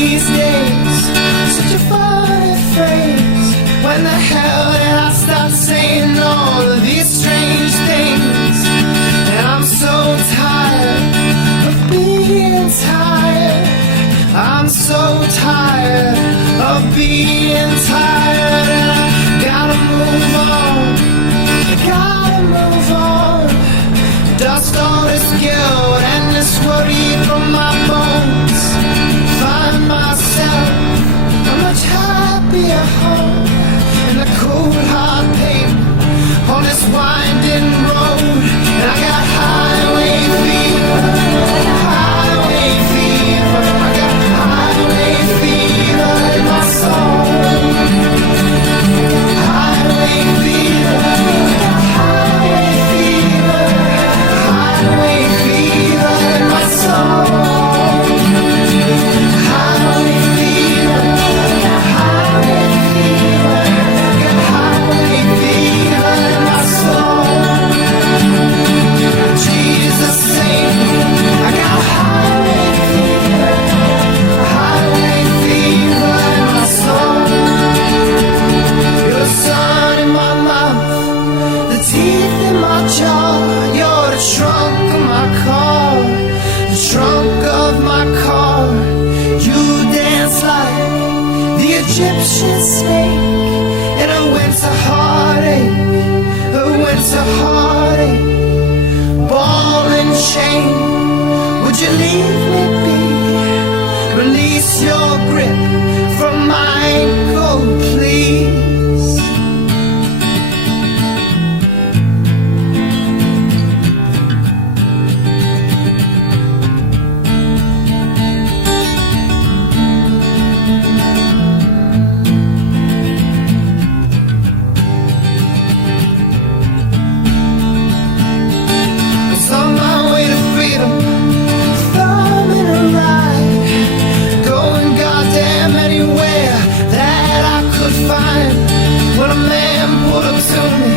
these days. Such a funny phrase. When the hell did I stop saying all of these strange things? And I'm so tired of being tired. I'm so tired of being tired. And I gotta move on. I gotta move on. Dust all this guilt and this worry from my bones. Find myself a much happier home in the cold hard pavement on this winding road. And I got highway fever, highway fever. I got highway fever in my soul. Highway fever, highway fever, highway fever in my soul. Highway fever, highway fever, got highway fever in my soul. Jesus save me, I got highway fever, highway fever in my soul. You're the sun in my mouth, the teeth in my jaw. You're the trunk of my car, the trunk of my car. You dance like the Egyptian snake in a winter heartache, a winter heartache. Ball and chain, would you leave me be? Release your grip from my ankle, please. It's on my way to freedom, thumbing a ride, going goddamn anywhere that I could find. When a man pulled up to me,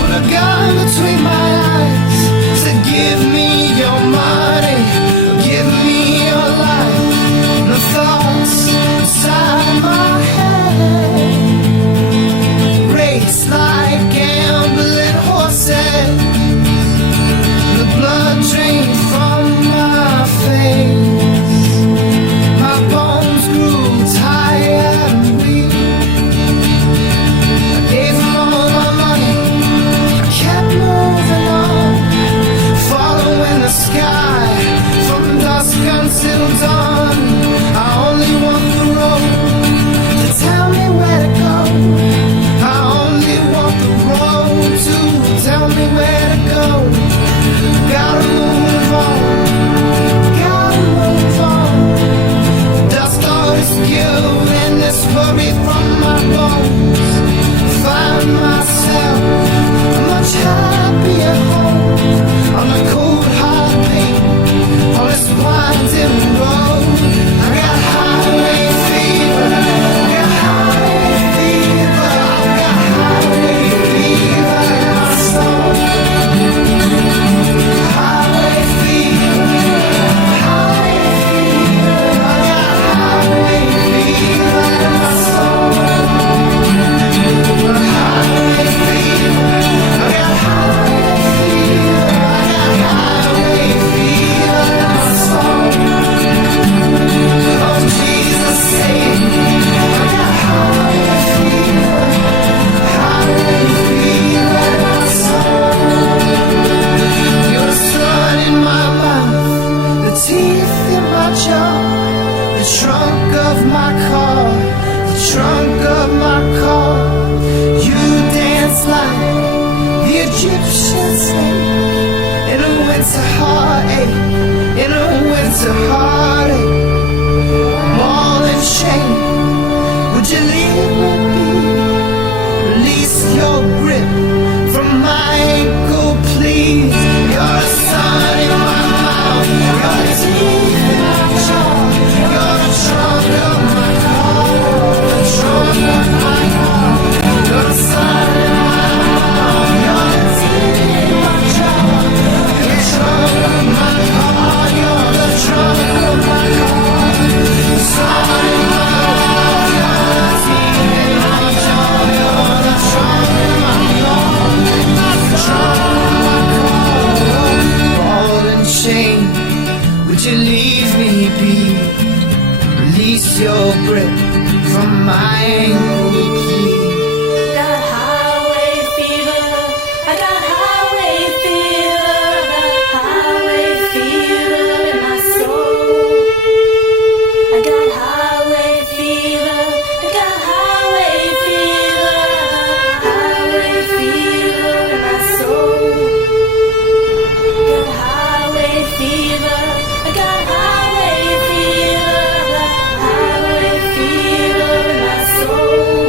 put a gun between my eyes, said give me your money, give me your life. The thoughts inside my head race like gambling horses. The blood drained from my face. My bones grew tired and weak. I gave them all my money. I kept moving on, following the sky from dusk until dawn. I only want the road to tell me where to go. I only want the road to tell me where to go. Gotta move on, gotta move on. Dust all this guilt and this worry from my bones. Find myself a much happier home on the cold hard pavement, on this winding road. I got highway fever, I got highway fever, I got highway fever in my soul. Highway fever, highway fever, I got highway fever in my soul. Highway fever, I got highway fever, I got highway fever in my soul. Oh Jesus save me, I got highway fever, highway fever in my soul. You're the sun in my mouth, the teeth in my jaw, the trunk of my car, the trunk of my car. You dance like the Egyptian snake in a winter heartache, in a winter heartache. Ball and chain, would you leave me be? Release your grip from my ankle, please. You're the sun in my mouth, you're the teeth in my jaw, you're the trunk of my car, the trunk of my car. You're the sun in my mouth, you're the teeth in my jaw, you're the trunk of my car, you're the trunk of my car. release your grip from my ankle key. Got highway fever. I got highway fever. I got highway fever in my soul. I got highway fever. I got highway fever. I got highway fever in my soul. Got highway fever. I got highway fever. I got highway fever in my soul.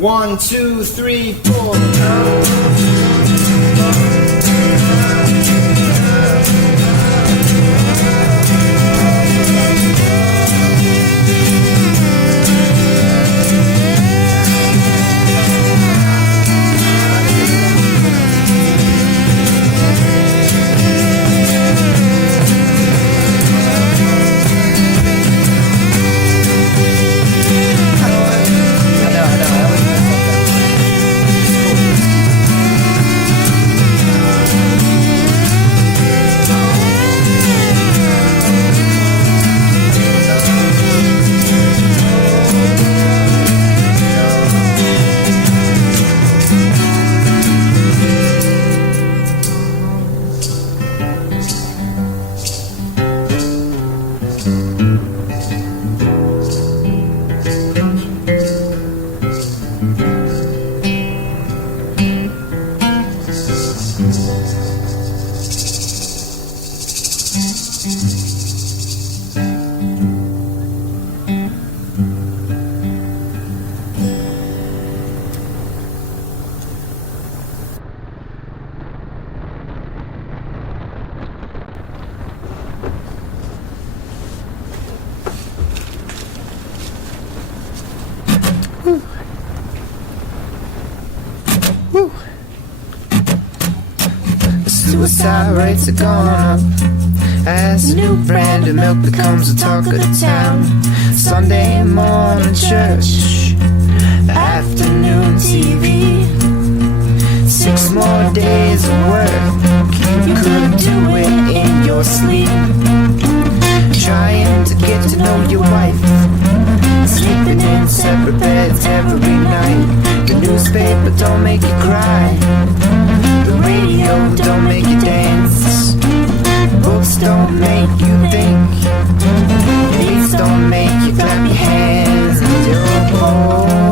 1, 2, 3, 4. Suicide rates are going up as a new brand of milk becomes the talk of the town. Sunday morning church, afternoon TV, 6 more days of work. You could do it in your sleep. Trying to get to know your wife, sleeping in separate beds every night. The newspaper don't make you cry, the radio don't make you dance, books don't make you think, beats don't make you clap your hands. You're boring,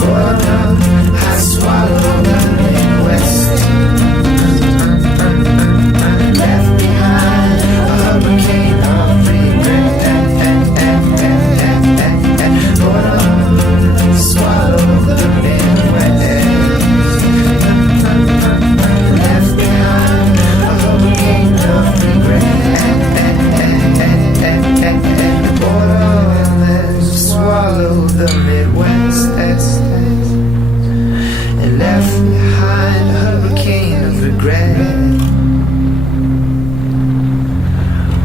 boredom has swallowed the Midwest, left behind a hurricane of regret. Boredom swallowed the Midwest, left behind a hurricane of regret. Boredom has swallowed the Midwest and left behind a hurricane of regret.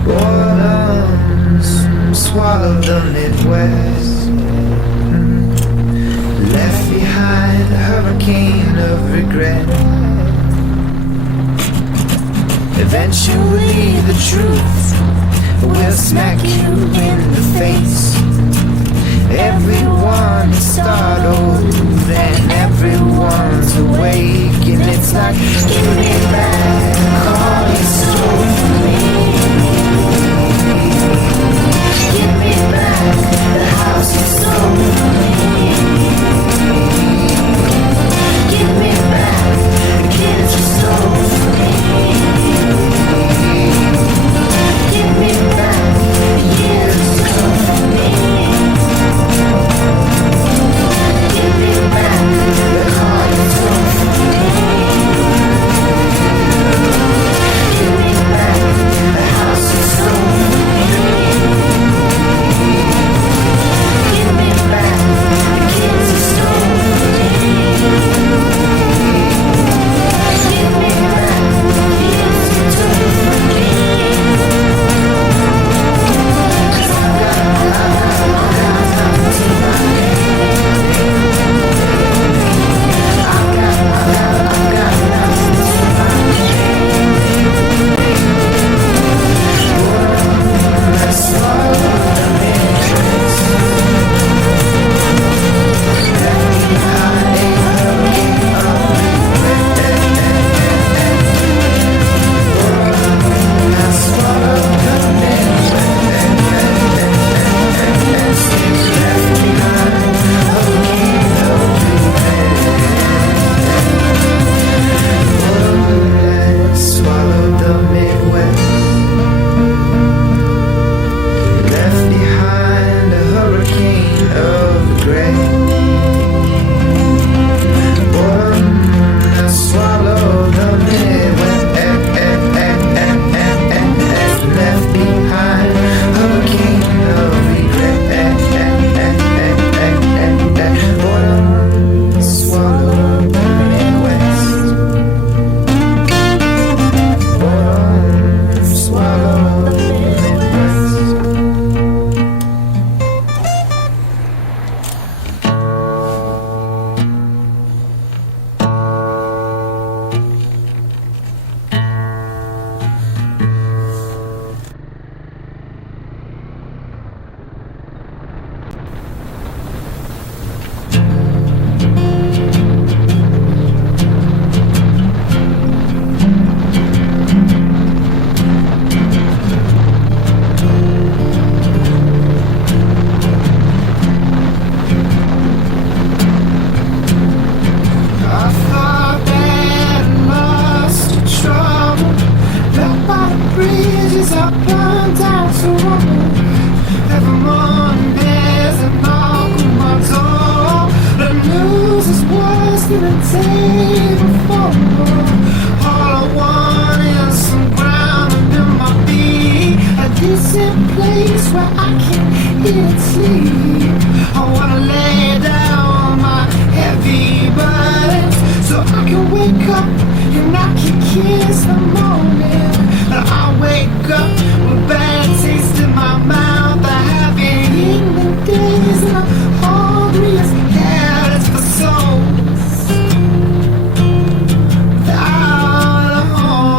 Boredom swallowed the Midwest, left behind a hurricane of regret. Eventually the truth will smack you in the face. Everyone is startled and everyone's awake, and it's like, give me back all you stole from me. Give me back the house you stole from me. Give me back the kids you stole from me. Give me back the years you stole from me. Give me I burn down to rubble. Every morning there's a knock on my door. The news is worse than the day before. All I want is some ground under my feet, a decent place where I can eat and sleep. I wanna lay down my heavy burdens so I can wake up and I can kiss the morning. I wake up with bad taste in my mouth. I haven't eaten in days and I'm hungry as hell. It's for souls without a home.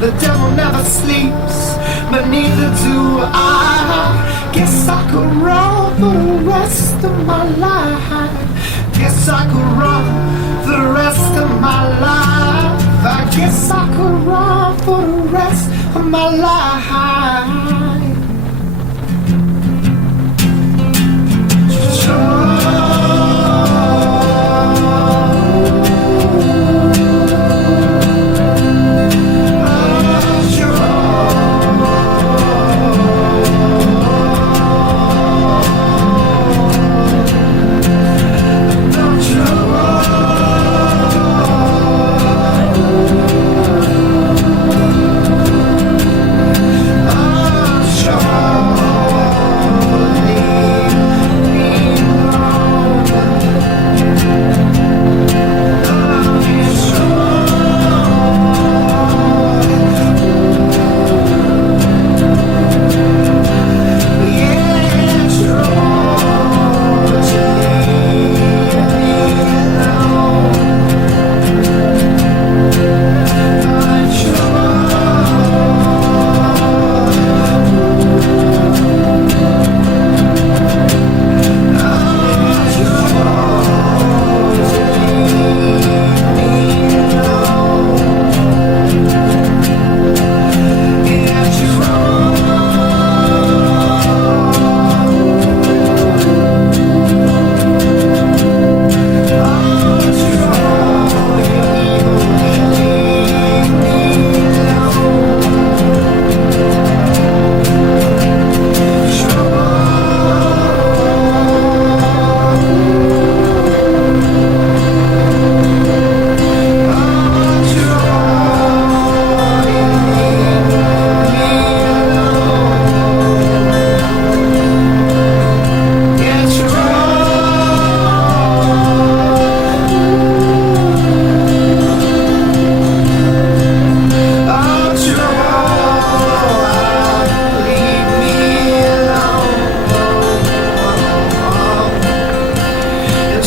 The devil never sleeps, but neither do I. Guess I could run for the rest of my life. Guess I could run for the rest of my life. I guess I could run for the rest of my life. Oh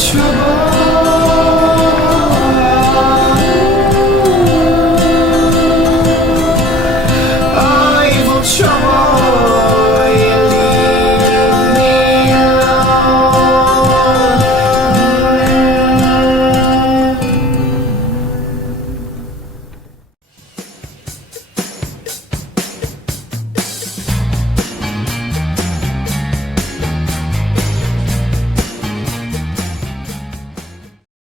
trouble.